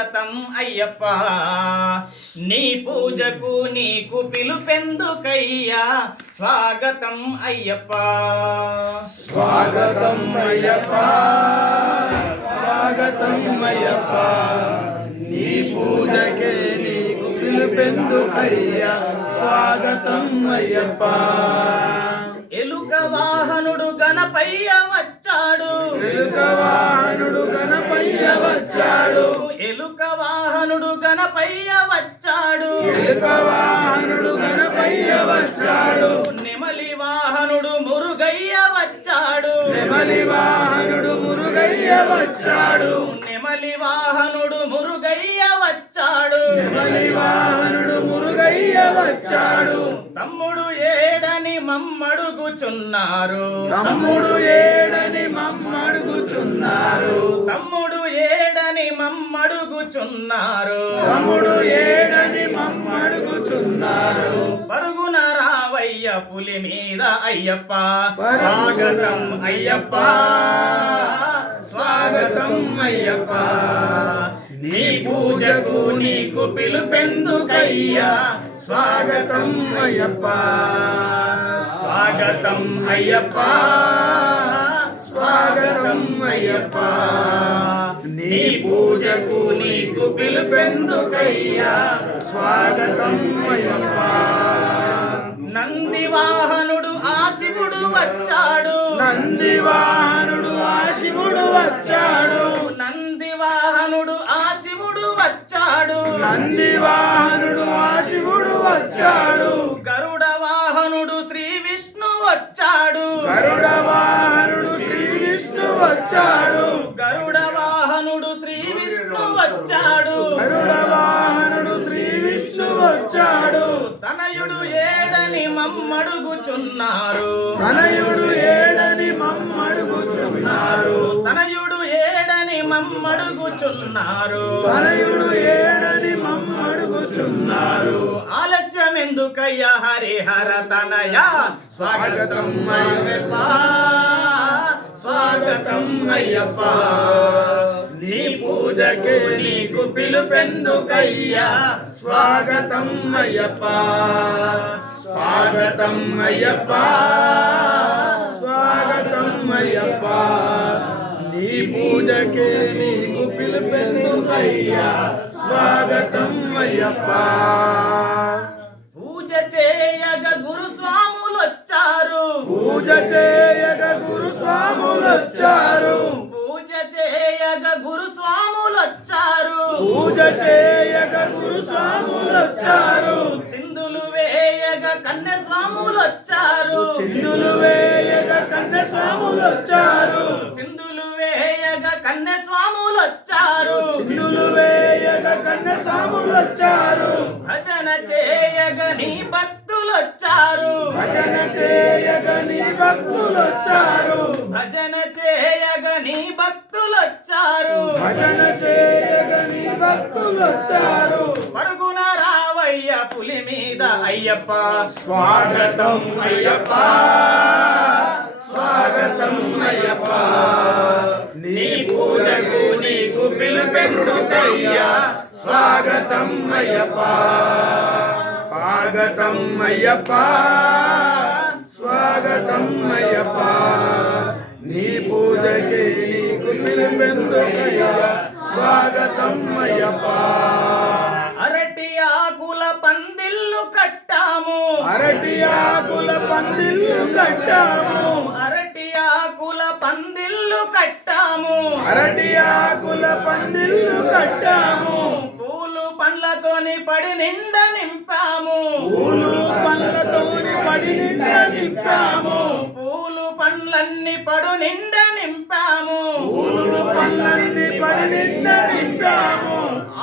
స్వాగతం అయ్యప్ప నీ పూజకు నీకు పిలుపెందుకయ్యా స్వాగతం అయ్యప్ప స్వాగతం అయ్యప్ప స్వాగతం అయ్యప్ప నీ పూజకే నీకు పిలుపెందుకయ్యా స్వాగతం అయ్యప్ప ఎలుక వాహనుడు గణపయ్య వచ్చాడు ఎలుక వాహనుడు గణపయ్య వచ్చాడు ఎలుక వాహనుడు గణపయ్య వచ్చాడు ఎలుక వాహనుడు గణపయ్య వచ్చాడు నెమలి వాహనుడు మురుగయ్య వచ్చాడు నెమలి వాహనుడు మురుగయ్య వచ్చాడు నెమలి వాహనుడు మురుగయ్య వచ్చాడు నెమలి వాహనుడు మురుగయ్య వచ్చాడు తమ్ముడు ఏడని మమ్మడుగుచున్నారు తమ్ముడు ఏడని మమ్మడుగుచున్నారు తమ్ముడు ఏడని మమ్మడుగుచున్నారు తమ్ముడు ఏడని మమ్మడుగుచున్నారు పరుగున రావయ్య పులి మీద అయ్యప్ప పరుగున స్వాగతం అయ్యప్ప స్వాగతం అయ్యప్ప నీ పూజకు నీకు పిలుపెందుకయ్యా స్వాగతం అయ్యప్ప స్వాగతం అయ్యప్ప స్వాగతం అయ్యప్ప నీ పూజకు నీకు పిలుపెందుకయ్యా స్వాగతం అయ్యప్ప నంది వాహనుడు ఆ శివుడు వచ్చాడు నంది వాహనుడు ఆ శివుడు వచ్చాడు నంది వాహనుడు ఆ శివుడు వచ్చాడు నంది వాహనుడు ఆ శివుడు వచ్చాడు గరుడ వాహనుడు శ్రీ విష్ణు వచ్చాడు గరుడ వాహనుడు శ్రీ విష్ణు వచ్చాడు గరుడ వాహనుడు శ్రీ విష్ణు వచ్చాడు గరుడ వాహనుడు శ్రీ విష్ణు వచ్చాడు తనయుడు ఏడని మమ్మడుగుచున్నారు తనయుడు ఏడని మమ్మడుగుచున్నారు తనయుడు ఏడని మమ్మడుగుచున్నారు తనయుడు ఏడని మమ్మడుగుచున్నారు ఆలస్యం ఎందుకయ్యా హరిహర తనయ స్వాగతం అయ్యప్ప స్వాగతం అయ్యప్ప నీ పూజకే నీకు పిలుపెందుకయ్యా స్వాగతం అయ్యప్ప స్వాగతం అయ్యప్ప స్వాగతం అయ్యప్ప నీ పూజకే నీకు పిలుపెందుకయ్యా స్వాగతం అయ్యప్ప పూజ చేయగ గురుస్వాములొచ్చారు పూజ చేయగ గురుస్వాములొచ్చారు పూజ చేయగ గురుస్వాములొచ్చారు పూజ చేయగ గురుస్వాములొచ్చారు చిందులు వేయగ కన్నె స్వాములొచ్చారు చిందులు వేయగ కన్నె స్వాములొచ్చారు చిందులు వేయగ కన్నె స్వాములొచ్చారు చిందులు వేయగ కన్నె స్వాములొచ్చారు భజన చేయగ నీ భక్తులొచ్చారు భజన చేయగ నీ భక్తులొచ్చారు భజన చేయగ నీ భక్తులొచ్చారు భజన చేయగ నీ భక్తులొచ్చారు పరుగున రావయ్య పులి మీద అయ్యప్ప స్వాగతం అయ్యప్ప స్వాగతం అయ్యప్ప నీ పూజకు నీకు పిలుపెందుకయ్యా స్వాగతం అయ్యప్ప స్వాగతం అయ్యప్ప స్వాగతం అయ్యప్ప నీ పూజకి నీకు పిలుపెందుకయ్యా స్వాగతం అయ్యప్ప అరటి ఆకుల పందిళ్ళు కట్టాము అరటి ఆకుల పందిళ్ళు కట్టాము అరటి ఆకుల పందిళ్ళు కట్టాము అరటి ఆకుల పందిళ్ళు కట్టాము పూలు పండ్లతోని పడి నిండా నింపాము పూలు పండ్లతోని పడి నిండా నింపాము పూలు పండ్లన్నీ పడు నిండా నింపాము పూలు పండ్లన్నీ పడి నిండా నింపాము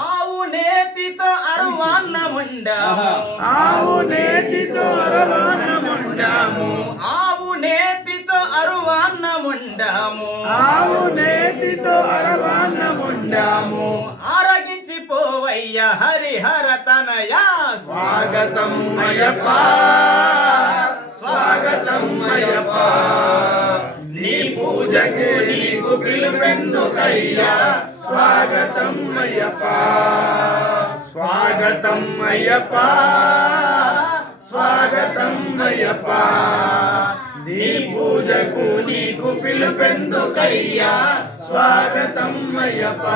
ఆవు నేతితో అరువాన్నముండాము ఆవు నేతితో అరవానముండాము ఆవు నేతితో అరువాన్నముండాము ఆవు నేతితో అరవానముండాము ఆరగించిపోవయ్య హరిహర తనయ స్వాగతం అయ్యప్ప స్వాగతం అయ్యప్ప నీ పూజకి నీకు పిలుపెందుకయ్యా స్వాగతం అయ్యప్ప స్వాగతం అయ్యప్ప స్వాగతం అయ్యప్ప నీ పూజకు నీకు పిలుపెందుకయ్యా స్వాగతం అయ్యప్ప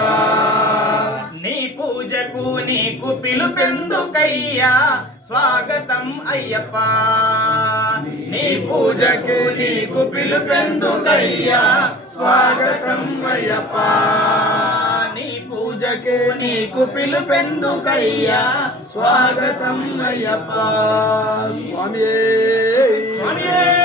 నీ పూజకు నీకు పిలుపెందుకయ్యా స్వాగతం అయ్యప్ప నీ పూజకు నీకు పిలుపెందుకయ్యా స్వాగతం అయ్యప్ప నీ పూజకు నీకు పిలుపెందుకయ్యా స్వాగతం అయ్యప్ప స్వామియే స్వామియే